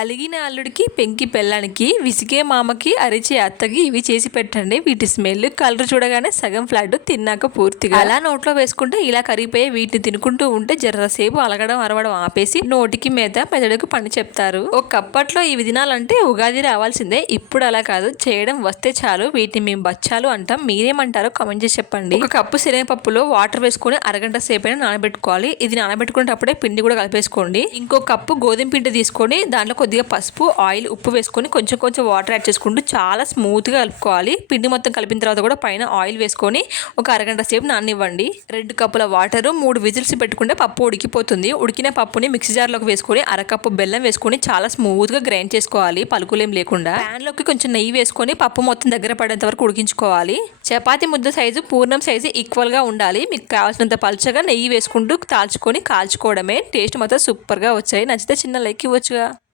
అలిగిన అల్లుడికి పెంకి పెళ్ళానికి విసిగే మామకి అరిచే అత్తకి ఇవి చేసి పెట్టండి. వీటి స్మెల్ కలర్ చూడగానే సగం ఫ్లాట్ తిన్నాక పూర్తిగా అలా నోట్లో వేసుకుంటే ఇలా కరిగిపోయి వీటిని తినుకుంటూ ఉంటే జర్రసేపు అలగడం అరవడం ఆపేసి నోటికి మెదడుకు పని చెప్తారు. ఒకప్పట్లో ఇవి తినాలంటే ఉగాది రావాల్సిందే. ఇప్పుడు అలా కాదు, చేయడం వస్తే చాలు. వీటిని మేము బచ్చాలు అంటాం. మీరేమంటారో కామెంట్ చేసి చెప్పండి. ఒక కప్పు శనగపప్పులో వాటర్ వేసుకుని అరగంట సేపైనా నానబెట్టుకోవాలి. ఇది నానబెట్టుకునేటప్పుడే పిండి కూడా కలిపేసుకోండి. ఇంకో కప్పు గోధుమ పిండి తీసుకొని దాంట్లో కొద్దిగా పసుపు, ఆయిల్, ఉప్పు వేసుకొని కొంచెం కొంచెం వాటర్ యాడ్ చేసుకుంటూ చాలా స్మూత్గా కలుపుకోవాలి. పిండి మొత్తం కలిపిన తర్వాత కూడా పైన ఆయిల్ వేసుకొని ఒక అరగంట సేపు నాననివ్వండి. 2 కప్పుల వాటర్ 3 విజిల్స్ పెట్టుకుంటే పప్పు ఉడికిపోతుంది. ఉడికిన పప్పుని మిక్సీ జార్లోకి వేసుకొని అరకప్పు బెల్లం వేసుకొని చాలా స్మూత్గా గ్రైండ్ చేసుకోవాలి, పలుకులేం లేకుండా. ప్యాన్లోకి కొంచెం నెయ్యి వేసుకొని పప్పు మొత్తం దగ్గర పడేంత వరకు ఉడికించుకోవాలి. చపాతీ ముద్ద సైజు, పూర్ణం సైజు ఈక్వల్గా ఉండాలి. మీకు కావాల్సినంత పలుచగా నెయ్యి వేసుకుంటూ కాల్చుకోవడమే. టేస్ట్ మాత్రం సూపర్గా వచ్చాయి. నచ్చితే చిన్న లైక్ ఇవ్వచ్చుగా.